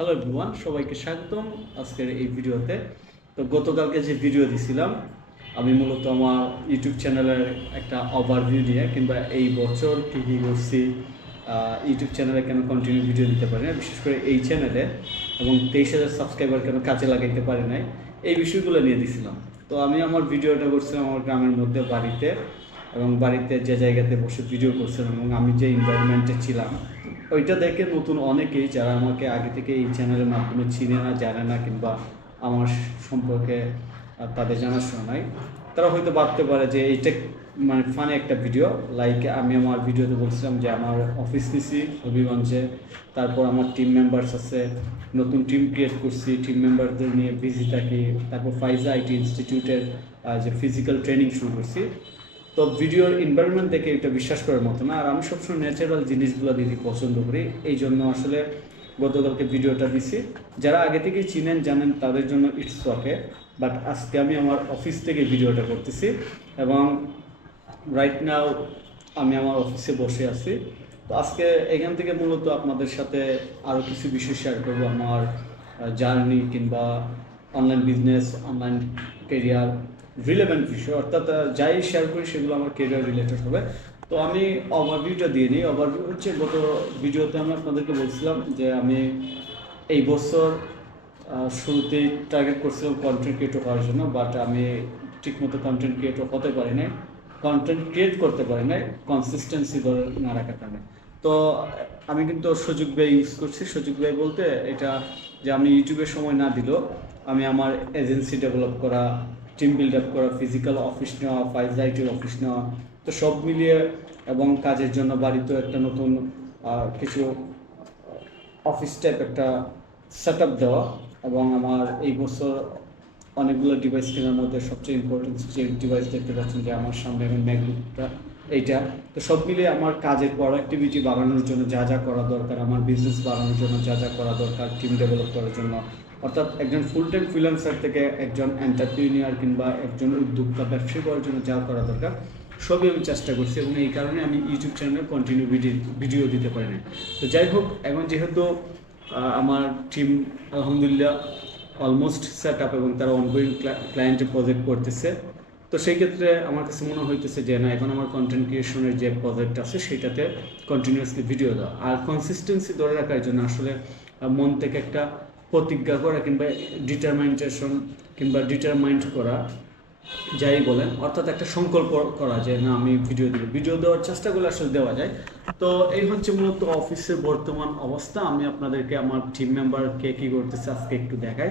Hello everyone, সবাইকে স্বাগতম আজকের এই ভিডিওতে। তো গতকালকে যে ভিডিও দিছিলাম আমি মূলত আমার ইউটিউব চ্যানেলের একটা ওভারভিউ নিয়ে, কিংবা এই বছর কী কী করছি, ইউটিউব চ্যানেলে কেন কন্টিনিউ ভিডিও দিতে পারি না, বিশেষ করে এই চ্যানেলে, এবং 23,000 সাবস্ক্রাইবার কেন কাজে লাগাইতে পারি নাই, এই বিষয়গুলো নিয়ে দিছিলাম। তো আমি আমার ভিডিওটা করছিলাম আমার গ্রামের মধ্যে বাড়িতে, এবং বাড়িতে যে জায়গাতে বসে ভিডিও করছিলাম এবং আমি যে এনভায়রনমেন্টে ছিলাম ওইটা দেখে নতুন অনেকেই যারা আমাকে আগে থেকে এই চ্যানেলের মাধ্যমে চিনে না, জানে না, কিংবা আমার সম্পর্কে তাদের জানাশোনা নাই, তারা হয়তো ভাবতে পারে যে এইটা মানে ফানি একটা ভিডিও। লাইক আমি আমার ভিডিওতে বলছিলাম যে আমার অফিস নিছি হবিগঞ্জে, তারপর আমার টিম মেম্বার্স আছে, নতুন টিম ক্রিয়েট করছি, টিম মেম্বারদের নিয়ে বিজি থাকি, তারপর ফাইজা আইটি ইনস্টিটিউটের যে ফিজিক্যাল ট্রেনিং শুরু করছি। তো ভিডিওর এনভায়রনমেন্ট দেখে এটা বিশ্বাস করার মতো না, আর আমি সবসময় ন্যাচারাল জিনিসগুলো দিতে পছন্দ করি, এই জন্য আসলে গতকালকে ভিডিওটা দিছি। যারা আগে থেকে চিনেন জানেন তাদের জন্য ইটস ওকে, বাট আজকে আমি আমার অফিস থেকে ভিডিওটা করতেছি, এবং রাইট নাও আমি আমার অফিসে বসে আছি। তো আজকে এখান থেকে মূলত আপনাদের সাথে আরও কিছু বিষয় শেয়ার করবো, আমার জার্নি কিংবা online business, online career relevant বিষয়, অর্থাৎ যাই শেয়ার করি সেগুলো আমার কেরিয়ার রিলেটেড হবে। তো আমি ওভারভিউটা দিয়ে নিই। ওভারভিউ হচ্ছে, গত ভিডিওতে আমি আপনাদেরকে বলছিলাম যে আমি এই বছর শুরুতেই টার্গেট করছিলাম কন্টেন্ট ক্রিয়েটর হওয়ার জন্য, বাট আমি ঠিকমতো কন্টেন্ট ক্রিয়েটর হতে পারি নাই, কন্টেন্ট ক্রিয়েট করতে পারি নাই কনসিস্টেন্সি ধরে না রাখার কারণে। তো আমি কিন্তু সুযোগ ব্যয় ইউজ করছি। সুযোগ ব্যয় বলতে এটা যে আমি ইউটিউবের সময় না দিলেও আমি আমার এজেন্সি ডেভেলপ করা, টিম বিল্ড আপ করা, ফিজিক্যাল অফিস নেওয়া, ফাইজা আইটির অফিস নেওয়া, তো সব মিলিয়ে, এবং কাজের জন্য বাড়িতেও একটা নতুন কিছু অফিস টাইপ একটা সেট আপ দেওয়া, এবং আমার এই বছর অনেকগুলো ডিভাইস কেনার মধ্যে সবচেয়ে ইম্পর্টেন্ট যে ডিভাইস দেখতে পাচ্ছেন যে আমার সামনে এখন ম্যাকবুকটা, এইটা। তো সব মিলিয়ে আমার কাজের প্রোডাক্টিভিটি বাড়ানোর জন্য যা যা করা দরকার, আমার বিজনেস বাড়ানোর জন্য যা যা করা দরকার, টিম ডেভেলপ করার জন্য, অর্থাৎ একজন ফুল টাইম ফ্রিল্যান্সার থেকে একজন এন্টারপ্রিনিয়র কিংবা একজন উদ্যোক্তা ব্যবসায়ী করার জন্য যা করা দরকার সবই আমি চেষ্টা করছি, এবং এই কারণে আমি ইউটিউব চ্যানেলে কন্টিনিউ ভিডিও দিতে পারি না। তো যাই হোক, এখন যেহেতু আমার টিম আলহামদুলিল্লাহ অলমোস্ট সেট আপ, এবং তারা অনগোয়িং ক্লায়েন্টে প্রজেক্ট করতেছে, তো সেই ক্ষেত্রে আমার কাছে মনে হইতেছে যে না, এখন আমার কন্টেন্ট ক্রিয়েশনের যে প্রজেক্ট আছে সেটাতে কন্টিনিউয়াসলি ভিডিও দেওয়া, আর কনসিস্টেন্সি ধরে রাখার জন্য আসলে মন থেকে একটা প্রতিজ্ঞা করা, কিংবা ডিটারমাইন্টেশন, কিংবা ডিটারমাইন্ড করা, যাই বলেন, অর্থাৎ একটা সংকল্প করা যে না আমি ভিডিও দেওয়ার চেষ্টা করলে আসলে দেওয়া যায়। তো এই হচ্ছে মূলত অফিসের বর্তমান অবস্থা। আমি আপনাদেরকে আমার টিম মেম্বার কে কী করতেছে আজকে একটু দেখাই।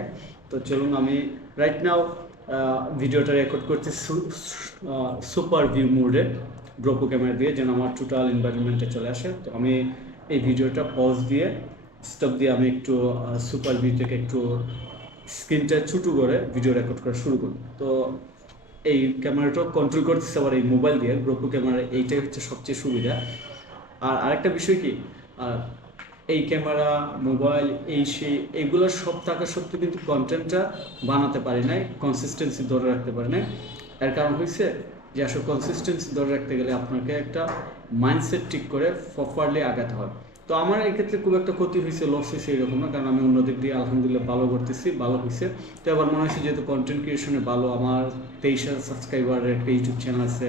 তো চলুন, আমি রাইট নাও ভিডিওটা রেকর্ড করছি সুপার ভিউ মোডে, ড্রপো ক্যামেরা দিয়ে, যেন আমার টোটাল এনভায়রনমেন্টে চলে আসে। তো আমি এই ভিডিওটা পজ দিয়ে স্টপ দিয়ে আমি একটু সুপার ভিউ থেকে একটু স্ক্রিনটা ছোটো করে ভিডিও রেকর্ড করা শুরু করি। তো এই ক্যামেরাটা কন্ট্রোল করতেছে আবার এই মোবাইল দিয়ে, গ্রোপো ক্যামেরা, এইটাই হচ্ছে সবচেয়ে সুবিধা। আর আরেকটা বিষয় কি, এই ক্যামেরা, মোবাইল, এইগুলো সব থাকা সত্ত্বেও কিন্তু কন্টেন্টটা বানাতে পারি নাই, কনসিস্টেন্সি ধরে রাখতে পারি নাই। এর কারণ হয়েছে যে আসলে কনসিস্টেন্সি ধরে রাখতে গেলে আপনাকে একটা মাইন্ডসেট ঠিক করে প্রপারলি আগাতে হয়। তো আমার এক্ষেত্রে খুব একটা ক্ষতি হয়েছে, লস হয়েছে এরকম না, কারণ আমি অন্য দিক দিয়ে আলহামদুলিল্লাহ ভালো করতেছি, ভালো হয়েছে। তো এবার মনে হয়েছে যেহেতু কন্টেন্ট ক্রিয়েশনে ভালো, আমার 23,000 সাবস্ক্রাইবারের একটা ইউটিউব চ্যানেল আছে,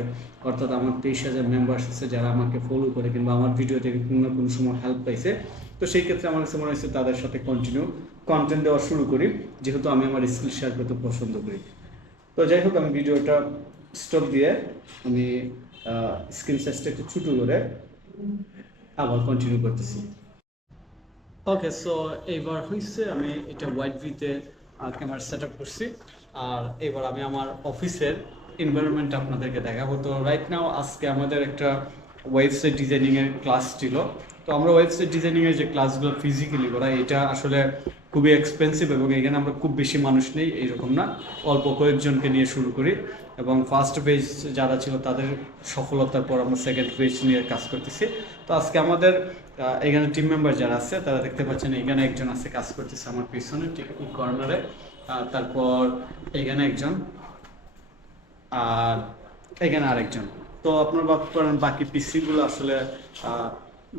অর্থাৎ আমার 23,000 মেম্বার্স আছে যারা আমাকে ফলো করে কিংবা আমার ভিডিও থেকে কোনো না কোনো সময় হেল্প পাইছে। তো সেই ক্ষেত্রে আমার কাছে মনে হয়েছে তাদের সাথে কন্টিনিউ কন্টেন্ট দেওয়া শুরু করি, যেহেতু আমি আমার স্কিল শেয়ার করতে পছন্দ করি। তো যাই হোক, আমি ভিডিওটা স্টপ দিয়ে আমি স্ক্রিন সাইজটা একটু ছোটো করে আবার কন্টিনিউ করতেছি। ওকে, সো এইবার হয়েছে আমি এটা হোয়াইট ভিতে ক্যামেরা সেট আপ করছি, আর এবার আমি আমার অফিসের এনভায়রনমেন্ট আপনাদেরকে দেখাবো। তো রাইট নাও আজকে আমাদের একটা ওয়েবসাইট ডিজাইনিংয়ের ক্লাস ছিল। তো আমরা ওয়েবসাইট ডিজাইনিংয়ের যে ক্লাসগুলো ফিজিক্যালি করা, এটা আসলে খুবই এক্সপেন্সিভ, এবং এখানে আমরা খুব বেশি মানুষ নেই এইরকম না, অল্প কয়েকজনকে নিয়ে শুরু করি, এবং ফার্স্ট পেজ যারা ছিল তাদের সফলতার পর আমরা সেকেন্ড পেজ নিয়ে কাজ করতেছি। তো আজকে আমাদের এখানে টিম মেম্বার যারা আছে তারা দেখতে পাচ্ছেন, এখানে একজন আছে কাজ করতেছে আমার পিছনে ঠিক এই কর্নারে, তারপর এখানে একজন, আর এখানে আরেকজন। তো আপনার ভাবতে পারেন বাকি পিসিগুলো আসলে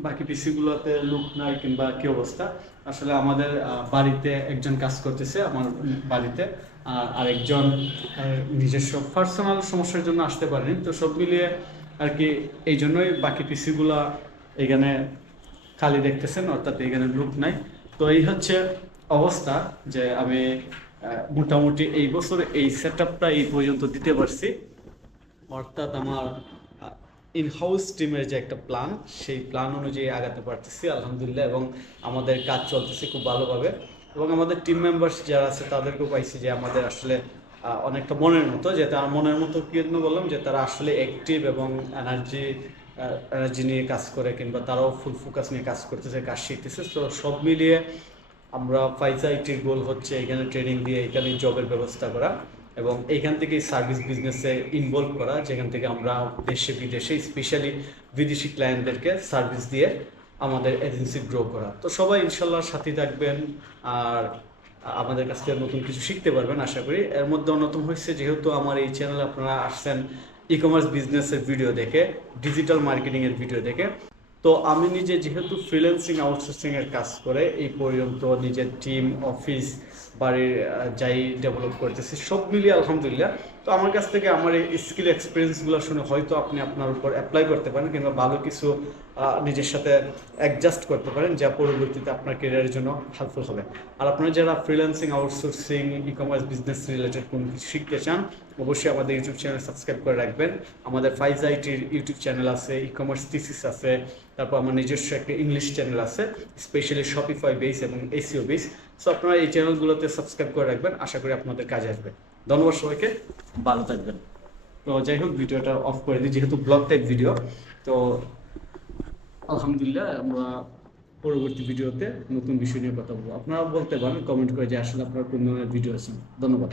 বাকি পিসিগুলোতে লুক নাই কিংবা কি অবস্থা, আসলে আমাদের বাড়িতে একজন কাজ করতেছে আমার বাড়িতে, আর আরেকজন নিজস্ব পার্সোনাল সমস্যার জন্য আসতে পারেনি। তো সব মিলিয়ে আর কি এই জন্যই বাকি পিসিগুলা এখানে খালি দেখতেছেন, অর্থাৎ এখানে লুক নাই। তো এই হচ্ছে অবস্থা যে আমি মোটামুটি এই বছর এই সেট আপটা এই পর্যন্ত দিতে পারছি, অর্থাৎ আমার ইন হাউস টিমের যে একটা প্ল্যান, সেই প্ল্যান অনুযায়ী আগাতে পারতেছি আলহামদুলিল্লাহ, এবং আমাদের কাজ চলতেছে খুব ভালোভাবে। এবং আমাদের টিম মেম্বার্স যারা আছে তাদেরকেও পাইছি যে আমাদের আসলে অনেকটা মনের মতো, যে তার মনের মতো কি জন্য বললাম, যে তারা আসলে অ্যাক্টিভ এবং এনার্জি নিয়ে কাজ করে, কিংবা তারাও ফুল ফোকাস নিয়ে কাজ করতেছে, কাজ শিখতেছে। তো সব মিলিয়ে আমরা ফাইজা আইটির গোল হচ্ছে এখানে ট্রেনিং দিয়ে এখানে জবের ব্যবস্থা করা এবং এইখান থেকে সার্ভিস বিজনেসে ইনভলভ করা, যেখান থেকে আমরা দেশে বিদেশে স্পেশালি বিদেশি ক্লায়েন্টদেরকে সার্ভিস দিয়ে আমাদের এজেন্সি গ্রো করা। তো সবাই ইনশাল্লাহ সাথে থাকবেন আর আমাদের কাছ থেকে নতুন কিছু শিখতে পারবেন আশা করি। এর মধ্যে অন্যতম হচ্ছে, যেহেতু আমার এই চ্যানেলে আপনারা আসছেন ই কমার্স বিজনেসের ভিডিও দেখে, ডিজিটাল মার্কেটিংয়ের ভিডিও দেখে, তো আমি নিজে যেহেতু ফ্রিল্যান্সিং আউটসোর্সিংয়ের কাজ করে এই পর্যন্ত নিজের টিম, অফিস, বাড়ির যাই ডেভেলপ করতেছি, সব মিলিয়ে আলহামদুলিল্লাহ। তো আমার কাছ থেকে আমার এই স্কিল এক্সপিরিয়েন্সগুলো শুনে হয়তো আপনি আপনার উপর অ্যাপ্লাই করতে পারেন, কিংবা ভালো কিছু নিজের সাথে অ্যাডজাস্ট করতে পারেন, যা পরবর্তীতে আপনার ক্যারিয়ারের জন্য হেল্পফুল হবে। আর আপনারা যারা freelancing, outsourcing, e commerce business related কোনো কিছু শিখতে চান, অবশ্যই আমাদের ইউটিউব চ্যানেল সাবস্ক্রাইব করে রাখবেন। আমাদের ফাইজা আইটির ইউটিউব চ্যানেল আছে, ই কমার্স থিসিস আছে, তারপর আমার নিজস্ব একটা ইংলিশ চ্যানেল আছে, স্পেশালি শপিফাই বেস এবং এসিও বেস। সো আপনারা এই চ্যানেলগুলোতে সাবস্ক্রাইব করে রাখবেন, আশা করি আপনাদের কাজে আসবে। ধন্যবাদ সবাইকে, ভালো থাকবেন। তো যাই হোক, ভিডিওটা অফ করে দিই যেহেতু ব্লগ টাইপ ভিডিও। তো আলহামদুলিল্লাহ, আমরা পরবর্তী ভিডিওতে নতুন বিষয় নিয়ে কথা বলবো। আপনারা বলতে পারেন কমেন্ট করে যে আসলে আপনারা কোন ধরনের ভিডিও আছেন। ধন্যবাদ।